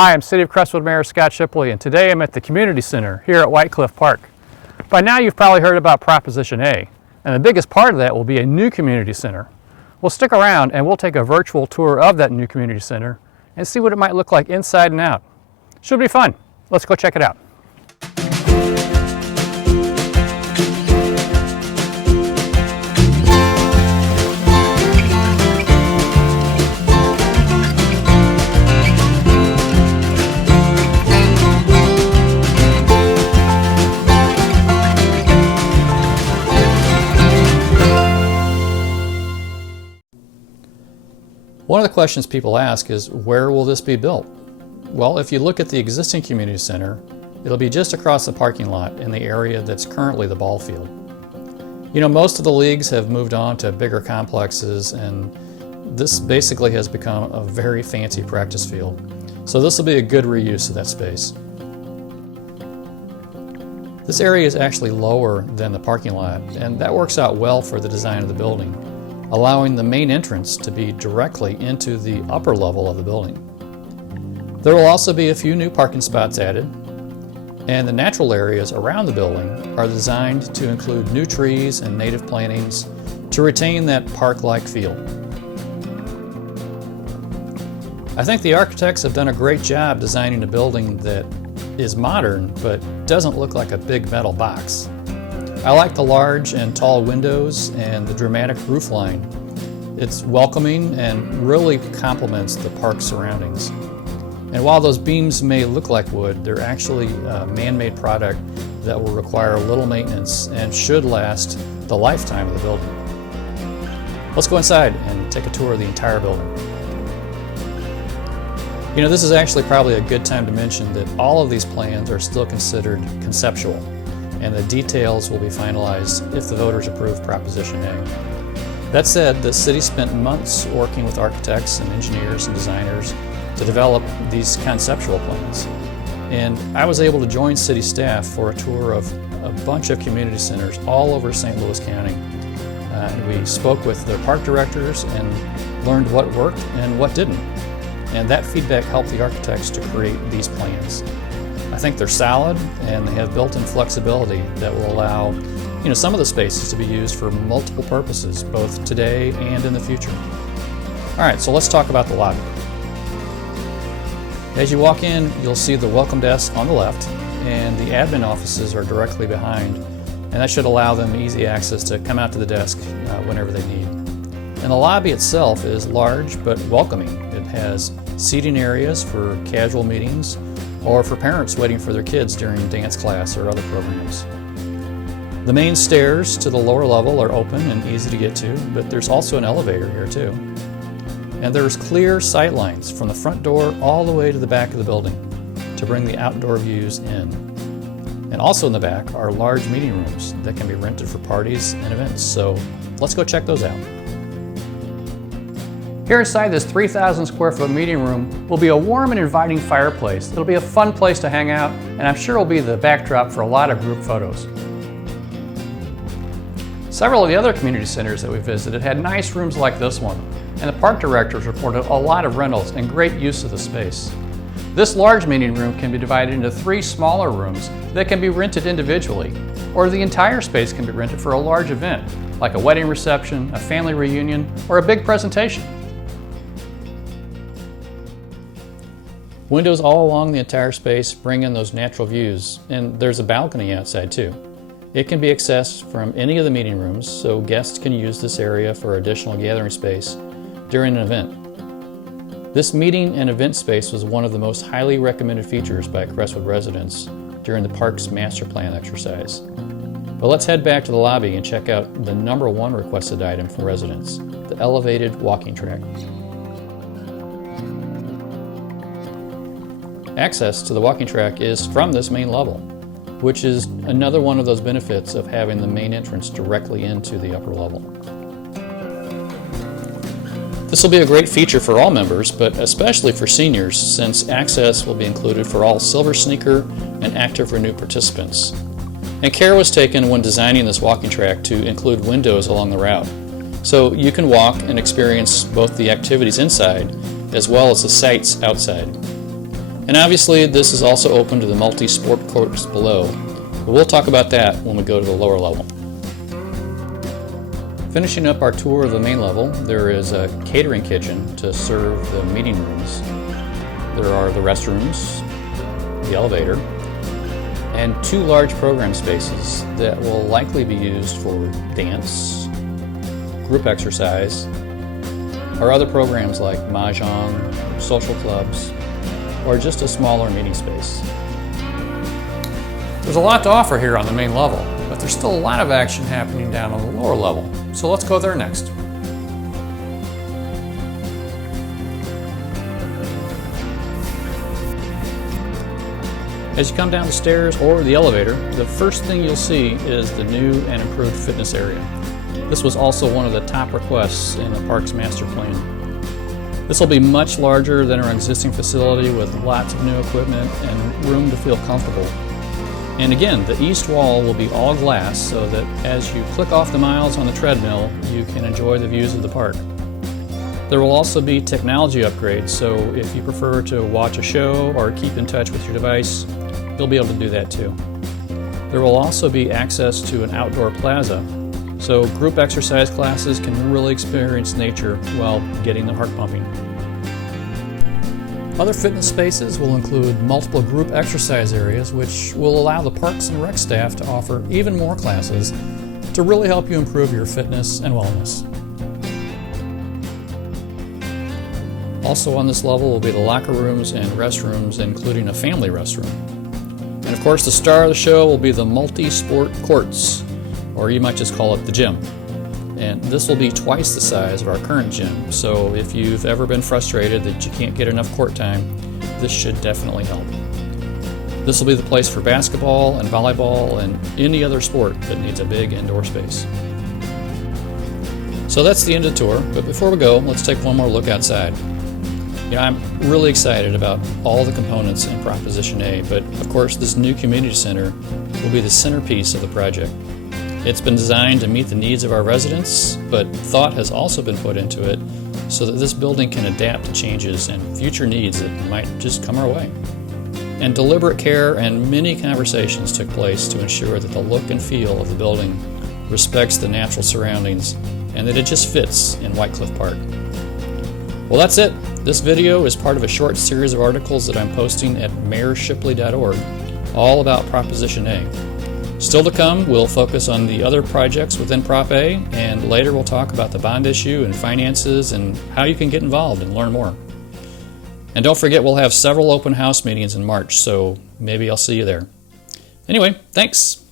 Hi, I'm City of Crestwood Mayor Scott Shipley, and today I'm at the Community Center here at White Cliff Park. By now you've probably heard about Proposition A, and the biggest part of that will be a new community center. We'll stick around and we'll take a virtual tour of that new community center and see what it might look like inside and out. Should be fun. Let's go check it out. One of the questions people ask is, where will this be built? Well, if you look at the existing community center, it'll be just across the parking lot in the area that's currently the ball field. You know, most of the leagues have moved on to bigger complexes, and this basically has become a very fancy practice field. So this will be a good reuse of that space. This area is actually lower than the parking lot, and that works out well for the design of the building, allowing the main entrance to be directly into the upper level of the building. There will also be a few new parking spots added, and the natural areas around the building are designed to include new trees and native plantings to retain that park-like feel. I think the architects have done a great job designing a building that is modern but doesn't look like a big metal box. I like the large and tall windows and the dramatic roof line. It's welcoming and really complements the park's surroundings. And while those beams may look like wood, they're actually a man-made product that will require little maintenance and should last the lifetime of the building. Let's go inside and take a tour of the entire building. You know, this is actually probably a good time to mention that all of these plans are still considered conceptual, and the details will be finalized if the voters approve Proposition A. That said, the city spent months working with architects and engineers and designers to develop these conceptual plans. And I was able to join city staff for a tour of a bunch of community centers all over St. Louis County. We spoke with the park directors and learned what worked and what didn't. And that feedback helped the architects to create these plans. I think they're solid, and they have built-in flexibility that will allow, you know, some of the spaces to be used for multiple purposes, both today and in the future. All right, so let's talk about the lobby. As you walk in, you'll see the welcome desk on the left, and the admin offices are directly behind, and that should allow them easy access to come out to the desk whenever they need. And the lobby itself is large but welcoming. It has seating areas for casual meetings, or for parents waiting for their kids during dance class or other programs. The main stairs to the lower level are open and easy to get to, but there's also an elevator here too. And there's clear sight lines from the front door all the way to the back of the building to bring the outdoor views in. And also in the back are large meeting rooms that can be rented for parties and events, so let's go check those out. Here inside this 3,000 square foot meeting room will be a warm and inviting fireplace. It'll be a fun place to hang out, and I'm sure it'll be the backdrop for a lot of group photos. Several of the other community centers that we visited had nice rooms like this one, and the park directors reported a lot of rentals and great use of the space. This large meeting room can be divided into 3 smaller rooms that can be rented individually, or the entire space can be rented for a large event, like a wedding reception, a family reunion, or a big presentation. Windows all along the entire space bring in those natural views, and there's a balcony outside too. It can be accessed from any of the meeting rooms, so guests can use this area for additional gathering space during an event. This meeting and event space was one of the most highly recommended features by Crestwood residents during the park's master plan exercise. But let's head back to the lobby and check out the #1 requested item from residents, the elevated walking track. Access to the walking track is from this main level, which is another one of those benefits of having the main entrance directly into the upper level. This will be a great feature for all members, but especially for seniors, since access will be included for all Silver Sneaker and Active Renew participants. And care was taken when designing this walking track to include windows along the route, so you can walk and experience both the activities inside as well as the sights outside. And obviously this is also open to the multi-sport courts below, but we'll talk about that when we go to the lower level. Finishing up our tour of the main level, there is a catering kitchen to serve the meeting rooms. There are the restrooms, the elevator, and 2 large program spaces that will likely be used for dance, group exercise, or other programs like mahjong, social clubs, or just a smaller meeting space. There's a lot to offer here on the main level, but there's still a lot of action happening down on the lower level, so let's go there next. As you come down the stairs or the elevator, the first thing you'll see is the new and improved fitness area. This was also one of the top requests in the park's master plan. This will be much larger than our existing facility with lots of new equipment and room to feel comfortable. And again, the east wall will be all glass so that as you click off the miles on the treadmill, you can enjoy the views of the park. There will also be technology upgrades, so if you prefer to watch a show or keep in touch with your device, you'll be able to do that too. There will also be access to an outdoor plaza, so group exercise classes can really experience nature while getting the heart pumping. Other fitness spaces will include multiple group exercise areas, which will allow the Parks and Rec staff to offer even more classes to really help you improve your fitness and wellness. Also on this level will be the locker rooms and restrooms, including a family restroom. And of course, the star of the show will be the multi-sport courts, or you might just call it the gym. And this will be twice the size of our current gym, so if you've ever been frustrated that you can't get enough court time, this should definitely help. This will be the place for basketball and volleyball and any other sport that needs a big indoor space. So that's the end of the tour, but before we go, let's take one more look outside. I'm really excited about all the components in Proposition A, but of course this new community center will be the centerpiece of the project. It's been designed to meet the needs of our residents, but thought has also been put into it so that this building can adapt to changes and future needs that might just come our way. And deliberate care and many conversations took place to ensure that the look and feel of the building respects the natural surroundings and that it just fits in White Cliff Park. Well, that's it. This video is part of a short series of articles that I'm posting at mayorshipley.org, all about Proposition A. Still to come, we'll focus on the other projects within Prop A, and later we'll talk about the bond issue and finances and how you can get involved and learn more. And don't forget, we'll have several open house meetings in March, so maybe I'll see you there. Anyway, thanks.